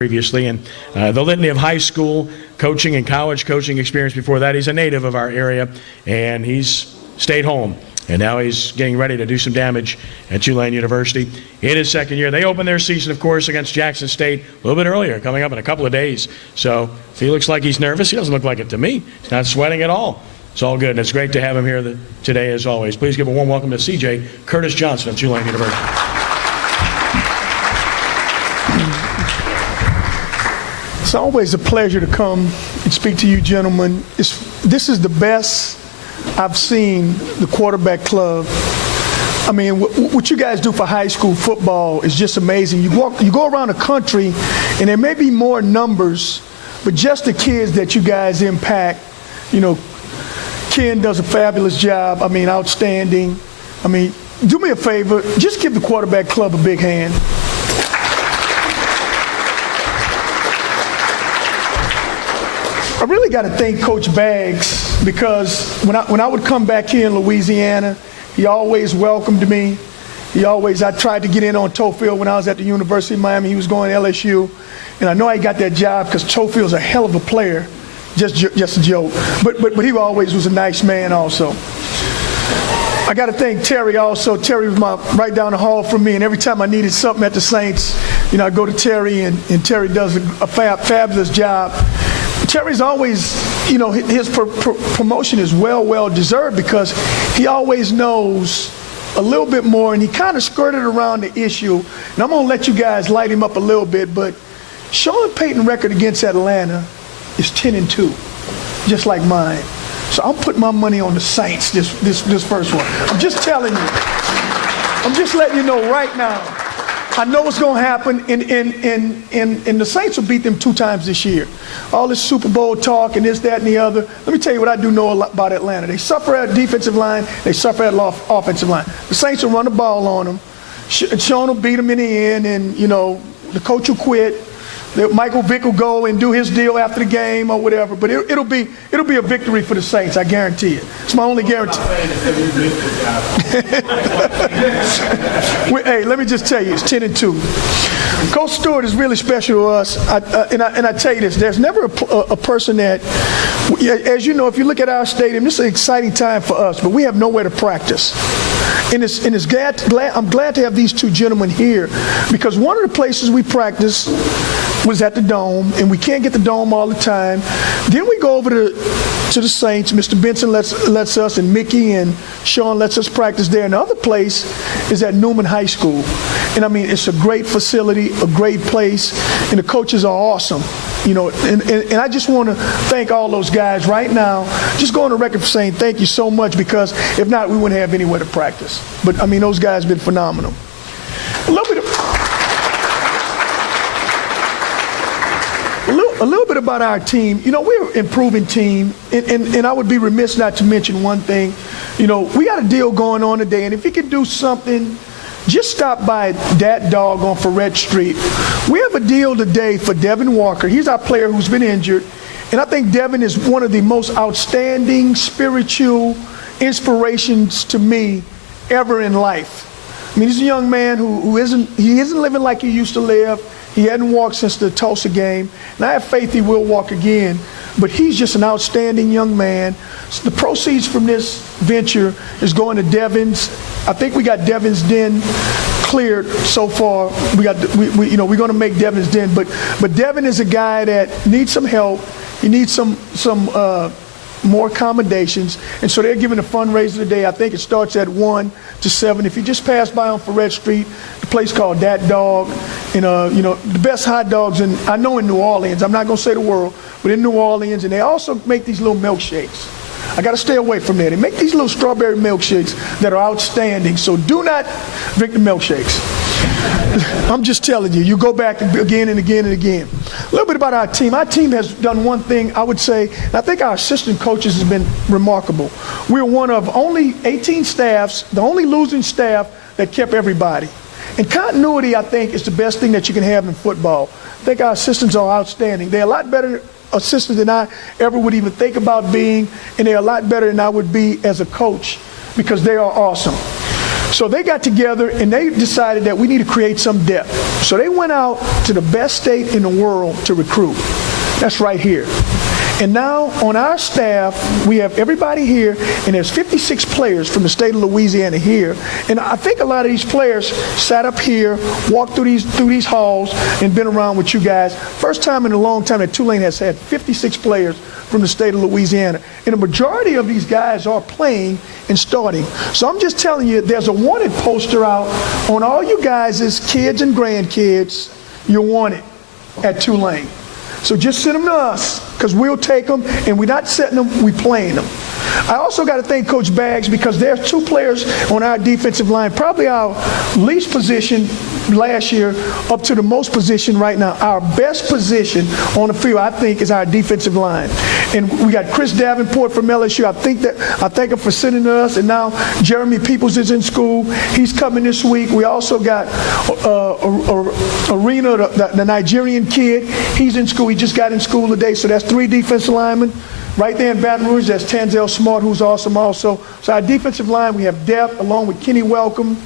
previously, and the litany of high school coaching and college coaching experience before that. He's a native of our area, and he's stayed home, and now he's getting ready to do some damage at Tulane University in his second year. They open their season, of course, against Jackson State a little bit earlier, coming up in a couple of days. So if he looks like he's nervous, he doesn't look like it to me. He's not sweating at all. It's all good, and it's great to have him here today, as always. Please give a warm welcome to C.J. Curtis Johnson of Tulane University. It's always a pleasure to come and speak to you gentlemen. This is the best I've seen the quarterback club. I mean, what you guys do for high school football is just amazing. You go around the country, and there may be more numbers, but just the kids that you guys impact, you know, Ken does a fabulous job. I mean, outstanding. I mean, do me a favor, just give the quarterback club a big hand. I really got to thank Coach Baggs, because when I would come back here in Louisiana, he always welcomed me. I tried to get in on Tofield when I was at the University of Miami. He was going to LSU, and I know I got that job because Tofield's a hell of a player. Just a joke. But he always was a nice man also. I got to thank Terry also. Terry was right down the hall from me, and every time I needed something at the Saints, you know, I go to Terry, and Terry does a fabulous job. Terry's always, you know, his promotion is well deserved, because he always knows a little bit more, and he kind of skirted around the issue. And I'm going to let you guys light him up a little bit, but Sean Payton's record against Atlanta is 10-2, just like mine. So I'm putting my money on the Saints this first one. I'm just telling you. I'm just letting you know right now. I know what's going to happen, and the Saints will beat them 2 times this year. All this Super Bowl talk and this, that, and the other. Let me tell you what I do know about Atlanta. They suffer at defensive line. They suffer at offensive line. The Saints will run the ball on them. Sean will beat them in the end, and, you know, the coach will quit. Michael Vick will go and do his deal after the game or whatever. But it'll be a victory for the Saints, I guarantee it. It's my only guarantee. Hey, let me just tell you, it's 10-2. Coach Stewart is really special to us. And I tell you this, there's never a person that, as you know, if you look at our stadium, this is an exciting time for us, but we have nowhere to practice. And I'm glad to have these 2 gentlemen here, because one of the places we practice was at the Dome, and we can't get the Dome all the time. Then we go over to the Saints. Mr. Benson lets us, and Mickey and Sean lets us practice there. And the other place is at Newman High School. And I mean, it's a great facility, a great place, and the coaches are awesome. You know, and I just want to thank all those guys right now. Just go on the record for saying thank you so much, because if not, we wouldn't have anywhere to practice. But I mean, those guys have been phenomenal. A little bit about our team. You know, we're an improving team, and I would be remiss not to mention one thing. You know, we got a deal going on today, and if you can do something, just stop by Dat Dog on Ferret Street. We have a deal today for Devin Walker. He's our player who's been injured, and I think Devin is one of the most outstanding spiritual inspirations to me ever in life. I mean, he's a young man who isn't living like he used to live. He hadn't walked since the Tulsa game, and I have faith he will walk again. But he's just an outstanding young man. So the proceeds from this venture is going to Devin's. I think we got Devin's Den cleared so far. We're going to make Devin's Den, but Devin is a guy that needs some help. He needs some more accommodations, and so they're giving a fundraiser today. I think it starts at 1 to 7. If you just pass by on Ferret Street, the place called Dat Dog, and you know, the best hot dogs in New Orleans. I'm not going to say the world, but in New Orleans, and they also make these little milkshakes. I got to stay away from there. They make these little strawberry milkshakes that are outstanding. So do not drink the milkshakes. I'm just telling you, you go back again and again and again. A little bit about our team. Our team has done one thing, I would say, and I think our assistant coaches has been remarkable. We're one of only 18 staffs, the only losing staff that kept everybody. And continuity, I think, is the best thing that you can have in football. I think our assistants are outstanding. They're a lot better assistants than I ever would even think about being, and they're a lot better than I would be as a coach, because they are awesome. So they got together and they decided that we need to create some depth. So they went out to the best state in the world to recruit. That's right here. And now on our staff, we have everybody here, and there's 56 players from the state of Louisiana here. And I think a lot of these players sat up here, walked through these halls, and been around with you guys. First time in a long time that Tulane has had 56 players from the state of Louisiana. And the majority of these guys are playing and starting. So I'm just telling you, there's a wanted poster out on all you guys' kids and grandkids. You're wanted at Tulane. So just send them to us, because we'll take them, and we're not setting them, we're playing them. I also got to thank Coach Baggs, because there's 2 players on our defensive line, probably our least position last year up to the most position right now. Our best position on the field, I think, is our defensive line. And we got Chris Davenport from LSU. I thank him for sending to us. And now Jeremy Peoples is in school. He's coming this week. We also got Arena, the Nigerian kid. He's in school. He just got in school today. So that's 3 defensive linemen. Right there in Baton Rouge, that's Tanzel Smart, who's awesome also. So our defensive line, we have depth, along with Kenny Welcome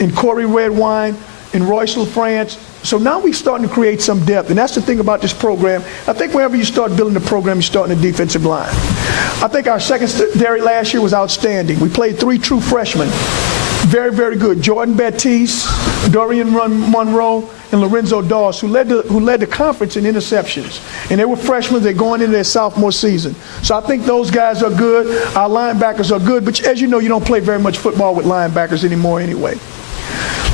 and Corey Redwine and Royce LaFrance. So now we're starting to create some depth, and that's the thing about this program. I think whenever you start building the program, you start in the defensive line. I think our secondary last year was outstanding. We played 3 true freshmen. Very, very good. Jordan Baptiste, Dorian Monroe, and Lorenzo Dawes, who led the conference in interceptions. And they were freshmen. They're going into their sophomore season. So I think those guys are good. Our linebackers are good. But as you know, you don't play very much football with linebackers anymore anyway.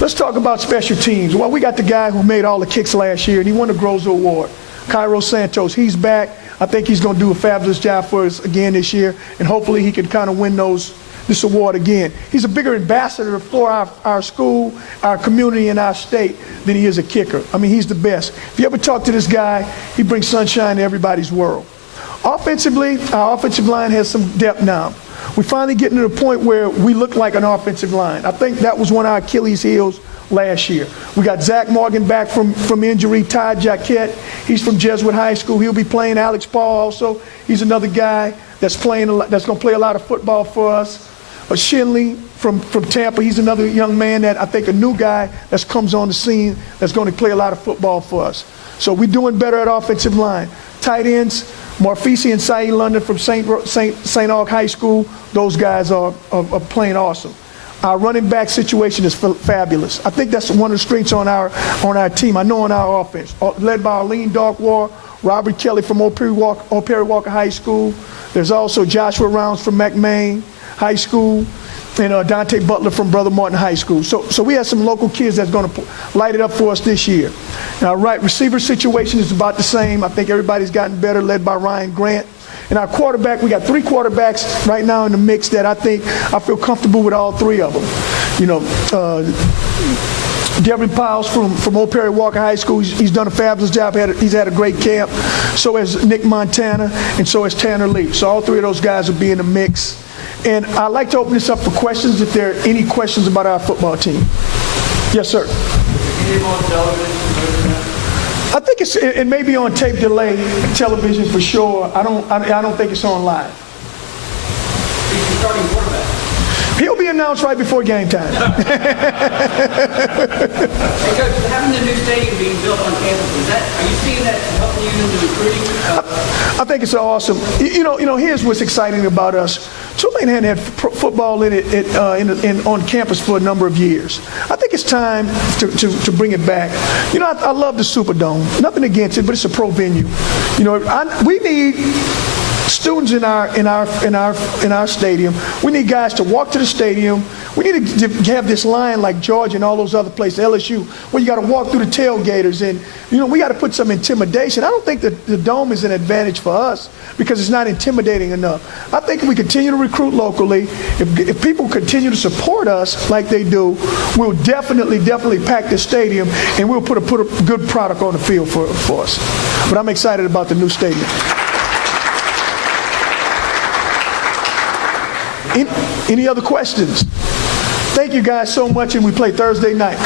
Let's talk about special teams. Well, we got the guy who made all the kicks last year, and he won the Groza Award, Cairo Santos. He's back. I think he's going to do a fabulous job for us again this year, and hopefully he can kind of win this award again. He's a bigger ambassador for our school, our community, and our state than he is a kicker. I mean, he's the best. If you ever talk to this guy, he brings sunshine to everybody's world. Offensively, our offensive line has some depth now. We're finally getting to the point where we look like an offensive line. I think that was one of our Achilles heels last year. We got Zach Morgan back from injury. Ty Jaquette, he's from Jesuit High School. He'll be playing. Alex Paul also. He's another guy that's going to play a lot of football for us. Shinley from Tampa, he's another young man that I think a new guy that comes on the scene that's going to play a lot of football for us. So we're doing better at offensive line. Tight ends, Marfisi and Saeed London from St. Aug High School, those guys are playing awesome. Our running back situation is fabulous. I think that's one of the strengths on our team. I know on our offense, led by Arlene Darkwar, Robert Kelly from Old Perry Walker High School. There's also Joshua Rounds from McMain High School, and Dante Butler from Brother Martin High School. So we have some local kids that's going to light it up for us this year. Now, right receiver situation is about the same. I think everybody's gotten better, led by Ryan Grant. And our quarterback, we got 3 quarterbacks right now in the mix that I feel comfortable with all 3 of them. You know, Devin Piles from Old Perry Walker High School, he's done a fabulous job. He's had a great camp. So has Nick Montana, and so has Tanner Lee. So all 3 of those guys will be in the mix. And I'd like to open this up for questions if there are any questions about our football team. Yes, sir. I think it may be on tape delay television for sure. I don't think it's on live. He's the starting quarterback. He'll be announced right before game time. Hey, Coach, having the new stadium being built on campus, are you seeing that helping you in the recruiting? I think it's awesome. You know, here's what's exciting about us. Tulane hadn't had football on campus for a number of years. I think it's time to bring it back. You know, I love the Superdome. Nothing against it, but it's a pro venue. You know, we need students in our stadium. We need guys to walk to the stadium. We need to have this line like Georgia and all those other places, LSU, where you got to walk through the tailgaters, and we got to put some intimidation. I don't think that the dome is an advantage for us because it's not intimidating enough. I think if we continue to recruit locally, if people continue to support us like they do, we'll definitely pack the stadium, and we'll put a good product on the field for us. But I'm excited about the new stadium. Any other questions? Thank you guys so much, and we play Thursday night.